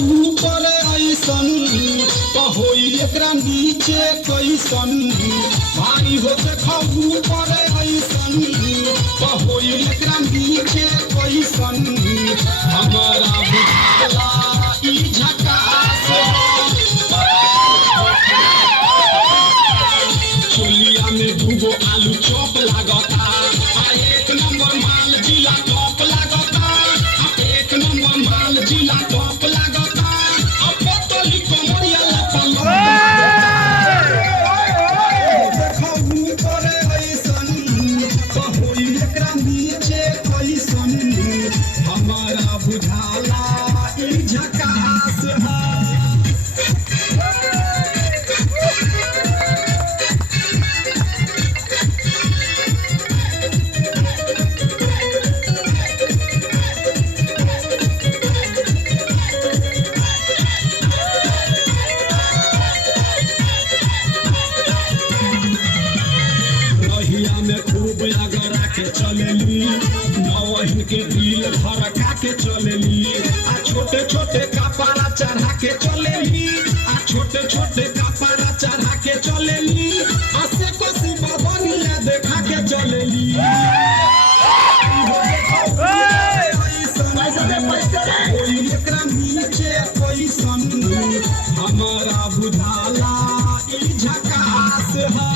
ऊपर ऐसन होई एकरा नीचे कैसन भारी हो देखा ऊपर ऐसन होई एकरा नीचे कैसन हमारा बुझाला ई झकास चोलिया में दूगो आलू चॉप लागता एक नंबर माल जिला टॉप लागता एक नंबर माल जिला टॉप लागता अब पतली कमरिया लपल देखा ऊपर ऐसन होई एकरा नीचे कैसन हमारा बुझाला ई झकास है में खूब अगरा के चलेली नवहिन के दिल भड़का के चलेली आ छोटे छोटे कपड़ा चढ़ा के चलेली आ छोटे छोटे कपड़ा चढ़ा के चलेली आ से कोसी बबनिया देखा के चलेली एकरा नीचे कैसन हमारा बुझाला ई झकास है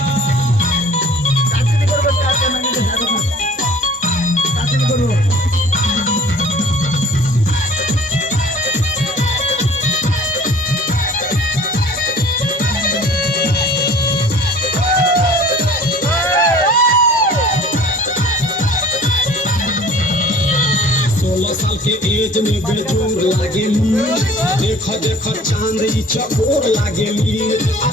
साल के एज में बेजोर लागेली देख देख चांद चकोर लागेली आ